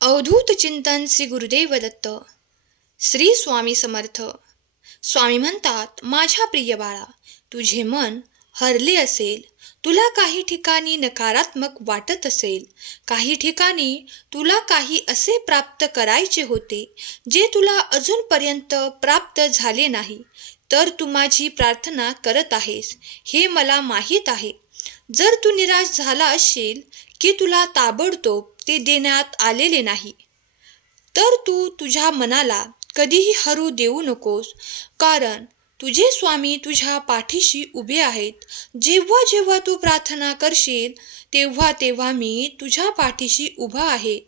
अवधूत चिंतन श्री गुरुदेव दत्त. श्री स्वामी समर्थ. स्वामी म्हणतात माझ्या प्रिय बाळा तुझे मन हरले असेल तुला काही ठिकाणी नकारात्मक वाटत असेल काही ठिकाणी तुला काही असे प्राप्त करायचे होते जे तुला अजूनपर्यंत प्राप्त झाले नाही तर तू माझी प्रार्थना करत आहेस हे मला माहीत आहे. जर तू निराश झाला असशील की तुला ताबडतोब ते देण्यात आलेले नाही. तर तू तुझ्या मनाला कधीही हरू देऊ नकोस कारण तुझे स्वामी तुझ्या पाठीशी उभे आहेत. जेव्हा जेव्हा तू प्रार्थना करशील तेव्हा तेव्हा मी तुझ्या पाठीशी उभा आहे.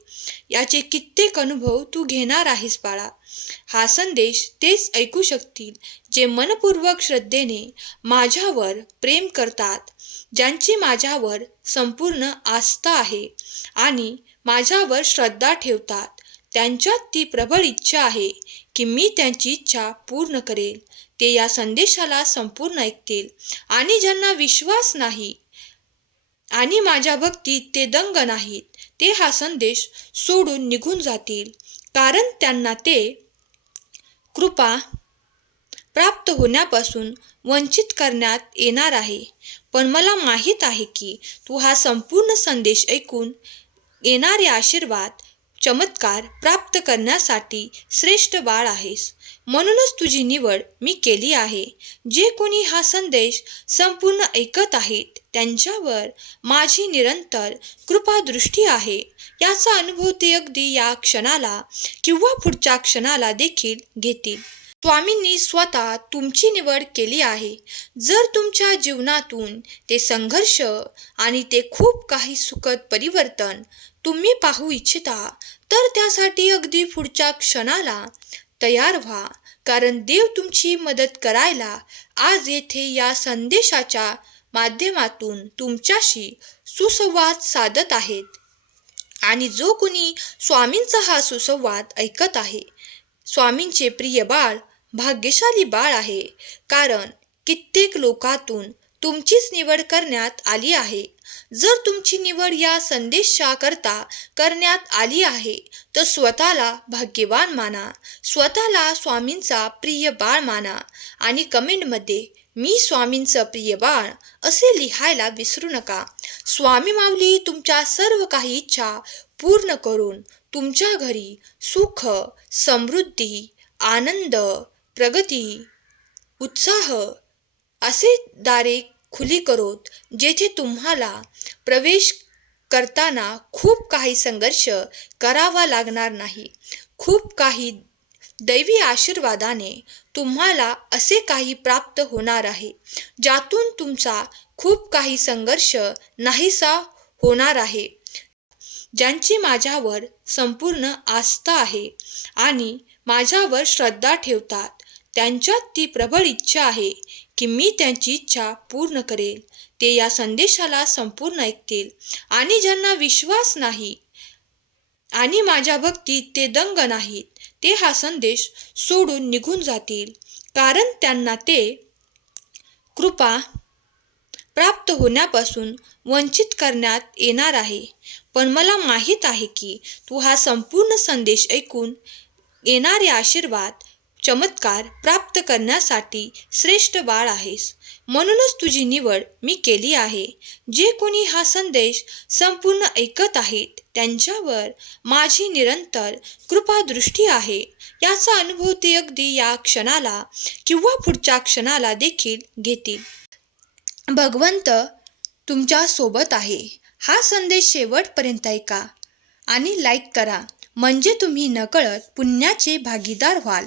याचे कित्येक अनुभव तू घेणार आहेस बाळा. हा संदेश तेच ऐकू शकतील जे मनपूर्वक श्रद्धेने माझ्यावर प्रेम करतात ज्यांची माझ्यावर संपूर्ण आस्था आहे. आणि माझ्यावर श्रद्धा ठेवतात. त्यांच्यात ती प्रबळ इच्छा आहे की मी त्यांची इच्छा पूर्ण करेल ते या संदेशाला संपूर्ण ऐकतील. आणि ज्यांना विश्वास नाही आणि माझ्या भक्तीत ते दंग नाहीत ते हा संदेश सोडून निघून जातील. कारण त्यांना ते कृपा प्राप्त होण्यापासून वंचित करण्यात येणार आहे. पण मला माहीत आहे की तू हा संपूर्ण संदेश ऐकून येणारे आशीर्वाद चमत्कार प्राप्त करण्यासाठी श्रेष्ठ बाळ आहेस. म्हणूनच तुझी निवड मी केली आहे. जे कोणी हा संदेश संपूर्ण ऐकत आहेत त्यांच्यावर माझी निरंतर कृपादृष्टी आहे. याचा अनुभव ते अगदी या क्षणाला किंवा पुढच्या क्षणाला देखील घेतील. स्वामींनी स्वतः तुमची निवड केली आहे. जर तुमच्या जीवनातून ते संघर्ष आणि ते खूप काही सुखद परिवर्तन तुम्ही पाहू इच्छिता तर त्यासाठी अगदी पुढच्या क्षणाला तयार व्हा कारण देव तुमची मदत करायला आज येथे या संदेशाच्या माध्यमातून तुमच्याशी सुसंवाद साधत आहेत. आणि जो कोणी स्वामींचा हा सुसंवाद ऐकत आहे स्वामींचे प्रिय बाळ भाग्यशाली बाळ आहे. कारण कित्येक लोकातून तुमचीच निवड करण्यात आली आहे. जर तुमची निवड या संदेशाकरता करण्यात आली आहे तर स्वतःला भाग्यवान माना. स्वतःला स्वामींचा प्रिय बाळ माना. आणि कमेंटमध्ये मी स्वामींचं प्रिय बाळ असे लिहायला विसरू नका. स्वामी माऊली तुमच्या सर्व काही इच्छा पूर्ण करून तुमच्या घरी सुख समृद्धी आनंद प्रगती उत्साह असे दारे खुली करोत जेथे तुम्हाला प्रवेश करताना खूप काही संघर्ष करावा लागणार नाही. खूप काही दैवी आशीर्वादाने तुम्हाला असे काही प्राप्त होणार आहे ज्यातून तुमचा खूप काही संघर्ष नाहीसा होणार आहे. ज्यांची माझ्यावर संपूर्ण आस्था आहे आणि माझ्यावर श्रद्धा ठेवतात त्यांच्यात ती प्रबळ इच्छा आहे की मी त्यांची इच्छा पूर्ण करेल. ते या संदेशाला संपूर्ण ऐकतील. आणि ज्यांना विश्वास नाही आणि माझ्या भक्तीत ते दंग नाहीत ते हा संदेश सोडून निघून जातील. कारण त्यांना ते कृपा प्राप्त होण्यापासून वंचित करण्यात येणार आहे. पण मला माहीत आहे की तू हा संपूर्ण संदेश ऐकून येणारे आशीर्वाद चमत्कार प्राप्त करण्यासाठी श्रेष्ठ बाळ आहेस. म्हणूनच तुझी निवड मी केली आहे. जे कोणी हा संदेश संपूर्ण ऐकत आहेत त्यांच्यावर माझी निरंतर कृपादृष्टी आहे. याचा अनुभव ते अगदी या क्षणाला किंवा पुढच्या क्षणाला देखील घेतील. भगवंत तुमच्यासोबत आहे. हा संदेश शेवटपर्यंत ऐका आणि लाईक करा. म्हणजे तुम्ही नकळत पुण्याचे भागीदार व्हाल.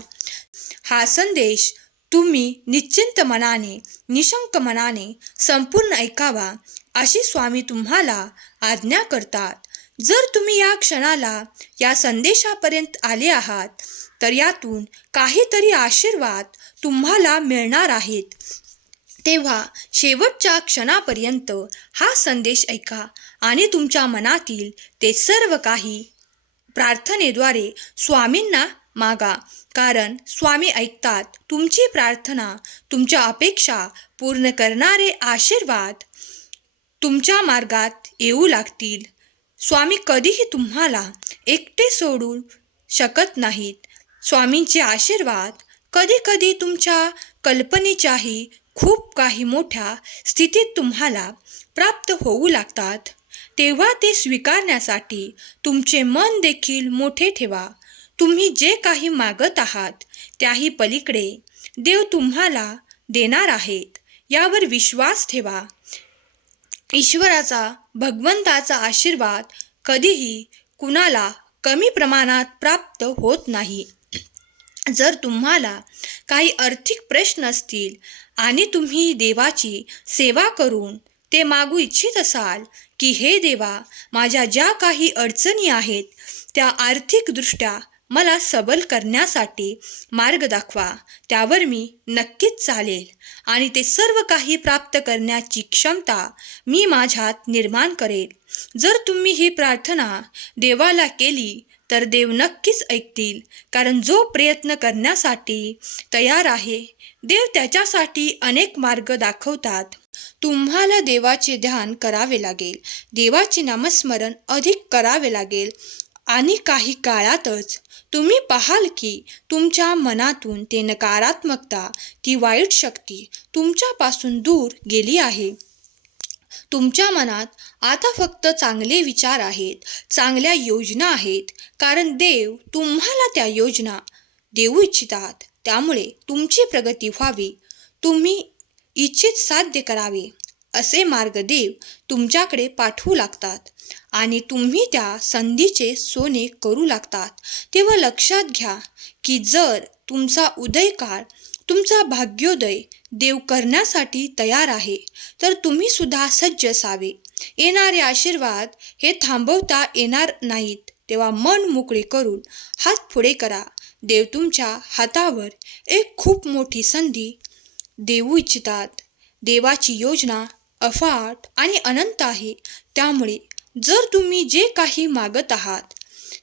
हा संदेश तुम्ही निश्चिंत मनाने निशंक मनाने संपूर्ण ऐकावा अशी स्वामी तुम्हाला आज्ञा करतात. जर तुम्ही या क्षणाला या संदेशापर्यंत आले आहात तर यातून काहीतरी आशीर्वाद तुम्हाला मिळणार आहेत. तेव्हा शेवटच्या क्षणापर्यंत हा संदेश ऐका आणि तुमच्या मनातील ते सर्व काही प्रार्थनेद्वारे स्वामींना मागा. कारण स्वामी ऐकतात तुमची प्रार्थना तुमच्या अपेक्षा पूर्ण करणारे आशीर्वाद तुमच्या मार्गात येऊ लागतील. स्वामी कधीही तुम्हाला एकटे सोडू शकत नाहीत. स्वामींचे आशीर्वाद कधीकधी तुमच्या कल्पनेच्याही खूप काही मोठ्या स्थितीत तुम्हाला प्राप्त होऊ लागतात. तेव्हा ते स्वीकारण्यासाठी तुमचे मन देखील मोठे ठेवा. तुम्ही जे काही मागत आहात त्याही पलीकडे. देव तुम्हाला देणार आहेत यावर विश्वास ठेवा. ईश्वराचा भगवंताचा आशीर्वाद कधीही कुणाला कमी प्रमाणात प्राप्त होत नाही. जर तुम्हाला काही आर्थिक प्रश्न असतील आणि तुम्ही देवाची सेवा करून ते मागू इच्छित असाल की हे देवा माझ्या ज्या काही अडचणी आहेत त्या आर्थिकदृष्ट्या मला सबल करण्यासाठी मार्ग दाखवा. त्यावर मी नक्कीच चालेल आणि ते सर्व काही प्राप्त करण्याची क्षमता मी माझ्यात निर्माण करेल. जर तुम्ही ही प्रार्थना देवाला केली तर देव नक्कीच ऐकतील कारण जो प्रयत्न करण्यासाठी तयार आहे देव त्याच्यासाठी अनेक मार्ग दाखवतात. तुम्हाला देवाचे ध्यान करावे लागेल. देवाचे नामस्मरण अधिक करावे लागेल. आणि काही काळातच तुम्ही पाहाल की तुमच्या मनातून ते नकारात्मकता ती वाईट शक्ती तुमच्यापासून दूर गेली आहे. तुमच्या मनात आता फक्त चांगले विचार आहेत चांगल्या योजना आहेत. कारण देव तुम्हाला त्या योजना देऊ इच्छितात. त्यामुळे तुमची प्रगती व्हावी. तुम्ही इच्छित साध्य करावे असे मार्गदेव तुमच्याकडे पाठवू लागतात आणि तुम्ही त्या संधीचे सोने करू लागतात. तेव्हा लक्षात घ्या की जर तुमचा उदयकाळ तुमचा भाग्योदय देव करण्यासाठी तयार आहे तर तुम्ही सुद्धा सज्ज असावे. येणारे आशीर्वाद हे थांबवता येणार नाहीत. तेव्हा मन मोकळे करून हात पुढे करा. देव तुमच्या हातावर एक खूप मोठी संधी देऊ इच्छितात. देवाची योजना अफाट आणि अनंत आहे. त्यामुळे जर तुम्ही जे काही मागत आहात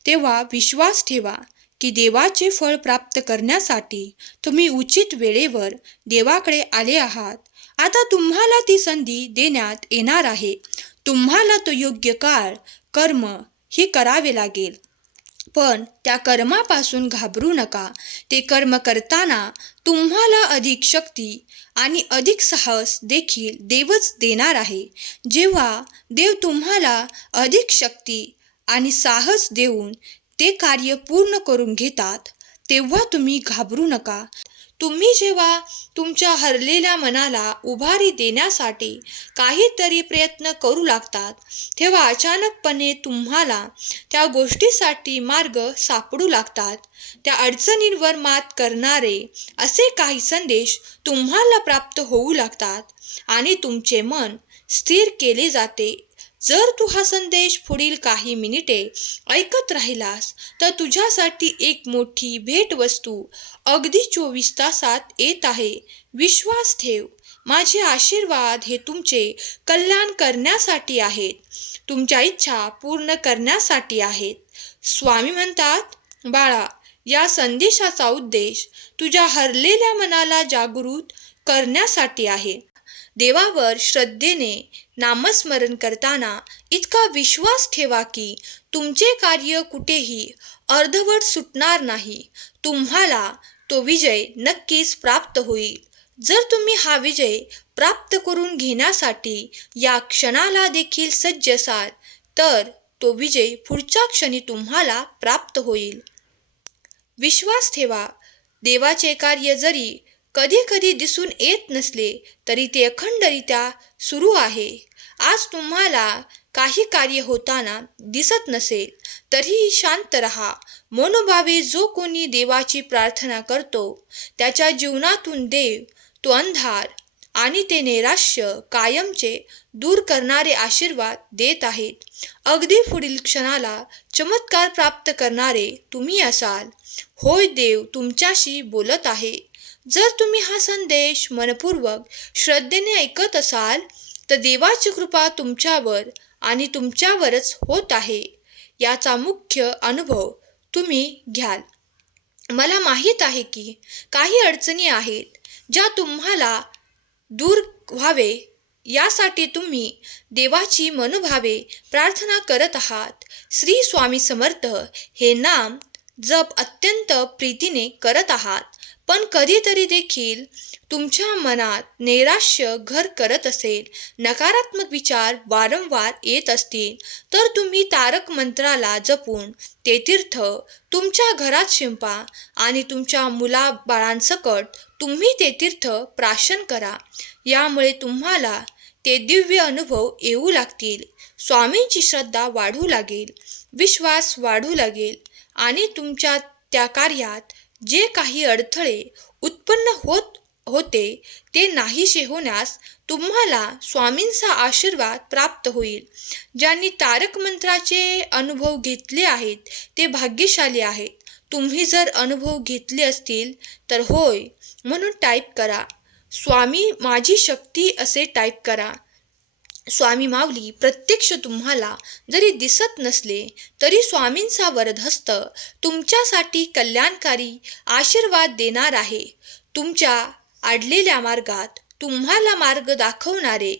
तेव्हा विश्वास ठेवा की देवाचे फळ प्राप्त करण्यासाठी तुम्ही उचित वेळेवर देवाकडे आले आहात. आता तुम्हाला ती संधी देण्यात येणार आहे. तुम्हाला तो योग्य काळ कर्म ही करावे लागेल. पण त्या कर्मापासून घाबरू नका. ते कर्म करताना तुम्हाला अधिक शक्ती आणि अधिक साहस देखील देवच देणार आहे. जेव्हा देव तुम्हाला अधिक शक्ती आणि साहस देऊन ते कार्य पूर्ण करून घेतात तेव्हा तुम्ही घाबरू नका. तुम्ही जेव्हा तुमच्या हरलेल्या मनाला उभारी देण्यासाठी काहीतरी प्रयत्न करू लागतात तेव्हा अचानकपणे तुम्हाला त्या गोष्टीसाठी मार्ग सापडू लागतात. त्या अडचणींवर मात करणारे असे काही संदेश तुम्हाला प्राप्त होऊ लागतात आणि तुमचे मन स्थिर केले जाते. जर तू हा संदेश पुढील काही मिनिटे ऐकत राहिलास तर तुझ्यासाठी एक मोठी भेटवस्तू अगदी चोवीस तासात येत आहे. विश्वास ठेव. माझे आशीर्वाद हे तुमचे कल्याण करण्यासाठी आहेत. तुमच्या इच्छा पूर्ण करण्यासाठी आहेत. स्वामी म्हणतात बाळा या संदेशाचा उद्देश तुझ्या हरलेल्या मनाला जागृत करण्यासाठी आहे. देवावर श्रद्धेने नामस्मरण करताना इतका विश्वास ठेवा की तुमचे कार्य कुठेही अर्धवट सुटणार नाही. तुम्हाला तो विजय नक्कीच प्राप्त होईल. जर तुम्ही हा विजय प्राप्त करून घेण्यासाठी या क्षणाला देखील सज्ज असाल तर तो विजय पुढच्या क्षणी तुम्हाला प्राप्त होईल. विश्वास ठेवा. देवाचे कार्य जरी कधी कधी दिसून येत नसले तरी ते अखंडरित्या सुरू आहे. आज तुम्हाला काही कार्य होताना दिसत नसेल तरीही शांत रहा. मनोभावे जो कोणी देवाची प्रार्थना करतो त्याच्या जीवनातून देव तो अंधार आणि ते नैराश्य कायमचे दूर करणारे आशीर्वाद देत आहेत. अगदी पुढील क्षणाला चमत्कार प्राप्त करणारे तुम्ही असाल. होय देव तुमच्याशी बोलत आहे. जर तुम्ही हा संदेश मनपूर्वक श्रद्धेने ऐकत असाल तर देवाची कृपा तुमच्यावर आणि तुमच्यावरच होत आहे. याचा मुख्य अनुभव तुम्ही घ्याल. मला माहीत आहे की काही अडचणी आहेत ज्या तुम्हाला दूर व्हावे. यासाठी तुम्ही देवाची मनोभावे प्रार्थना करत आहात. श्री स्वामी समर्थ हे नाम जप अत्यंत प्रीतीने करत आहात. पण कधीतरी देखील तुमच्या मनात नैराश्य घर करत असेल नकारात्मक विचार वारंवार येत असतील तर तुम्ही तारक मंत्राला जपून ते तीर्थ तुमच्या घरात शिंपा आणि तुमच्या मुलाबाळांसकट तुम्ही ते तीर्थ प्राशन करा. यामुळे तुम्हाला ते दिव्य अनुभव येऊ लागतील स्वामींची श्रद्धा वाढू लागेल विश्वास वाढू लागेल आणि तुमच्या त्या कार्यात जे काही अडथळे उत्पन्न होत होते ते नाहीसे होण्यास तुम्हाला स्वामींचा आशीर्वाद प्राप्त होईल. ज्यांनी तारक मंत्राचे अनुभव घेतले आहेत ते भाग्यशाली आहेत. तुम्ही जर अनुभव घेतले असतील तर होय म्हणून टाईप करा. स्वामी माझी शक्ती असे टाईप करा. स्वामी माऊली प्रत्यक्ष तुम्हाला जरी दिसत नसले तरी स्वामींचा वरदहस्त तुमच्यासाठी कल्याणकारी आशीर्वाद देणार आहे. तुमच्या अडलेल्या मार्गात तुम्हाला मार्ग दाखवणारे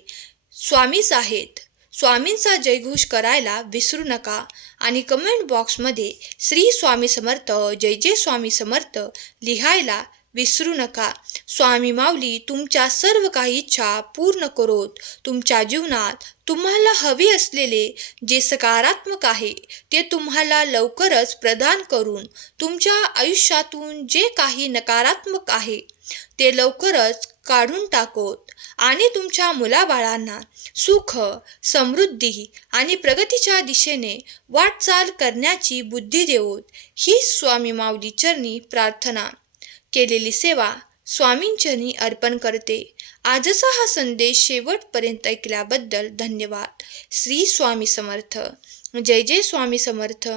स्वामीच आहेत स्वामींचा जयघोष करायला विसरू नका आणि कमेंट बॉक्समध्ये श्री स्वामी समर्थ जय जय स्वामी समर्थ लिहायला विसरू नका. स्वामी माऊली तुमच्या सर्व काही इच्छा पूर्ण करोत. तुमच्या जीवनात तुम्हाला हवे असलेले जे सकारात्मक आहे ते तुम्हाला लवकरच प्रदान करून तुमच्या आयुष्यातून जे काही नकारात्मक आहे ते लवकरच काढून टाकोत. आणि तुमच्या मुलाबाळांना सुख समृद्धी आणि प्रगतीच्या दिशेने वाटचाल करण्याची बुद्धी देऊत ही स्वामी माऊली चरणी प्रार्थना. केलेली सेवा स्वामींचरणी अर्पण करते. आजचा हा संदेश शेवटपर्यंत ऐकल्याबद्दल धन्यवाद. श्री स्वामी समर्थ. जय जय स्वामी समर्थ.